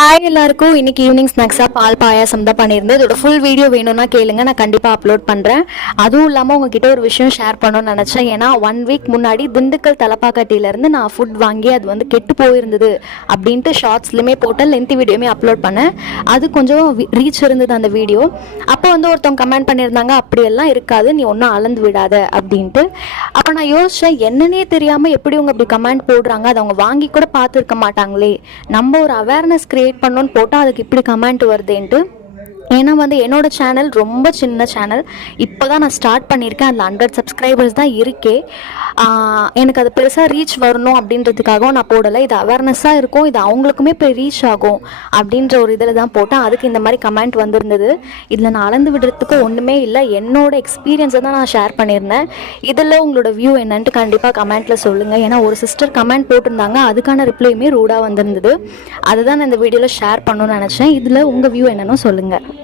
Hi எல்லாருக்கும். இன்னைக்கு evening ஸ்நாக்ஸாக பால் பாயாசம் தான் பண்ணியிருந்தேன். இதோட ஃபுல் வீடியோ வேணும்னா கேளுங்க. நான் கண்டிப்பாக அப்லோட் பண்ணுறேன் அதுவும் இல்லாமல் உங்ககிட்ட ஒரு விஷயம் ஷேர் பண்ணணும்னு நினச்சேன். ஏன்னா ஒன் வீக் முன்னாடி திண்டுக்கல் தலப்பாக்கட்டியிலேருந்து நான் ஃபுட் வாங்கி அது வந்து கெட்டு போயிருந்தது அப்படின்ட்டு ஷார்ட்ஸ்லையுமே போட்டேன் லென்த்தி வீடியோமே அப்லோட் பண்ணேன். அது கொஞ்சம் ரீச் இருந்தது அந்த வீடியோ அப்போ வந்து ஒருத்தவங்க கமெண்ட் பண்ணியிருந்தாங்க அப்படியெல்லாம் இருக்காது. நீ ஒன்றும் அளந்து விடாத. அப்படின்ட்டு. அப்போ நான் யோசித்தேன் என்னன்னே தெரியாமல் எப்படி அவங்க அப்படி கமெண்ட் போடுறாங்க? அதை அவங்க வாங்கி கூட பார்த்துருக்க மாட்டாங்களே. நம்ம ஒரு அவேர்னஸ் கிரியேட் பண்ணோன்னு போட்டால் அதுக்கு இப்படி கமெண்ட் வருதேன்ட்டு. ஏன்னா வந்து என்னோடய சேனல் ரொம்ப சின்ன சேனல் இப்போ தான் நான் ஸ்டார்ட் பண்ணியிருக்கேன். அதில் ஹண்ட்ரட் சப்ஸ்கிரைபர்ஸ் தான் இருக்கே. எனக்கு அது பெருசாக ரீச் வரணும் அப்படின்றதுக்காகவும் நான் போடலை. இது அவேர்னஸாக இருக்கும். இது அவங்களுக்குமே போய் ரீச் ஆகும் அப்படின்ற ஒரு இதில் தான் போட்டேன். அதுக்கு இந்த மாதிரி கமெண்ட் வந்திருந்தது. இதில் நான் அளந்து விடுறதுக்கு ஒன்றுமே இல்லை. என்னோட எக்ஸ்பீரியன்ஸை தான் நான் ஷேர் பண்ணியிருந்தேன். இதில் உங்களோட வியூ என்னன்ட்டு கண்டிப்பாக கமெண்ட்டில் சொல்லுங்கள் ஏன்னா ஒரு சிஸ்டர் கமெண்ட் போட்டிருந்தாங்க. அதுக்கான ரிப்ளையுமே ரூடாக வந்திருந்தது. அதுதான் நான் இந்த வீடியோவில் ஷேர் பண்ணணும்னு நினச்சேன். இதில் உங்கள் வியூ என்னன்னு சொல்லுங்கள்